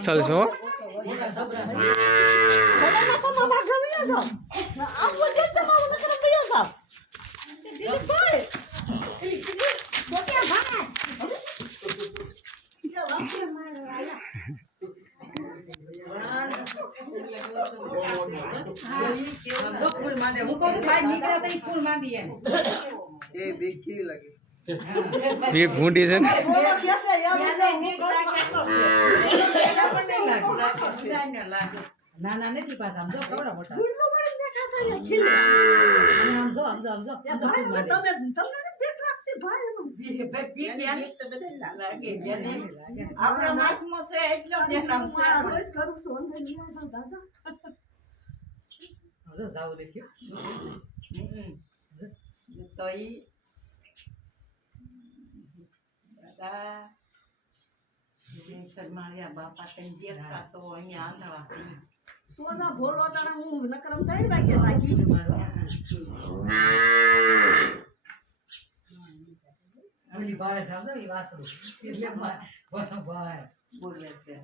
ચાલશો फूल मांदे હું કહું ભાઈ નીકળે તો ઈ ફૂલ માંડી એમ એ બીક કેવી લાગે બે ભૂંડી છે ને ના ના નથી પાછા આમ જો કવડા મોટા આમ જો આમ જો આમ જો ફૂલ માંડે જાવ દેખ્યો તો ઈ દાદા શર્માળિયા બાપા કઈ દેખતા તો અહીંયા આંધળા તો ના ભોલો ટાણા હું નકરમ 3 વાગે લાગી ઓલી બાળે સમજો ઈ વાસરું એટલે ભાઈ બોલે છે બોલે છે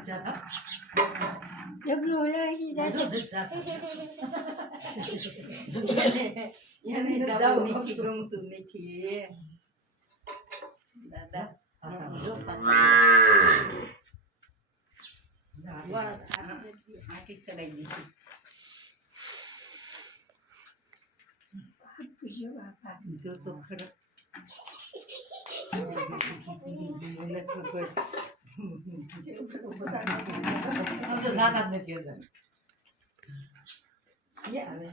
जाता डब्लू लगी जो जाता यानी जाओ नहीं तुम नहीं दादा आसा जो वाला आके चलाई दी जो तो खड़ा મને ખબર हम तो जाता नहीं थी अंदर ये आवे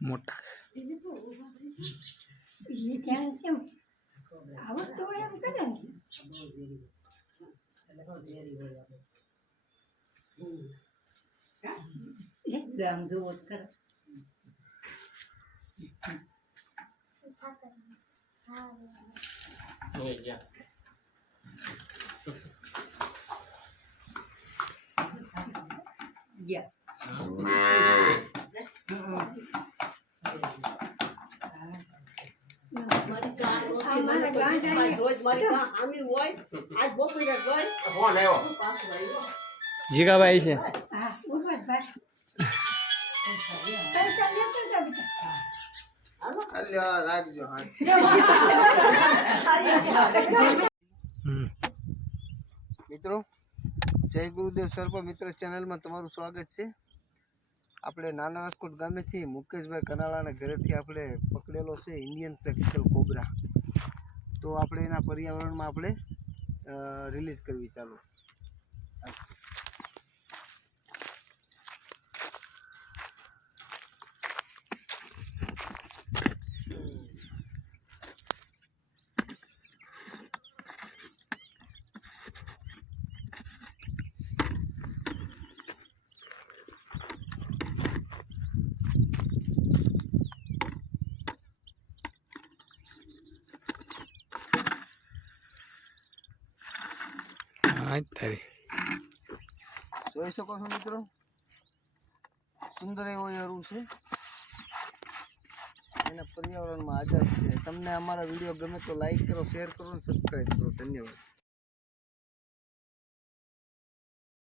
મોટા છે ये क्या है आवत तो एम करे ગામ જોવો કર Yeah. જીગાભાઈ છે રાખજો હા મિત્રો જય ગુરુદેવ સર્વ મિત્ર ચેનલમાં તમારું સ્વાગત છે આપણે નાના રાજકોટ ગામેથી મુકેશભાઈ કનાલાના ઘરેથી આપણે પકડેલો છે ઇન્ડિયન પ્રેક્ટિકલ કોબરા તો આપણે એના પર્યાવરણમાં આપણે રિલીઝ કરવી ચાલુ જોઈ શકો છો મિત્રો સુંદર એવો અરું છે એના પર્યાવરણમાં આઝાદ છે તમને અમારા વિડીયો ગમે તો લાઈક કરો શેર કરો અને સબસ્ક્રાઈબ કરો ધન્યવાદ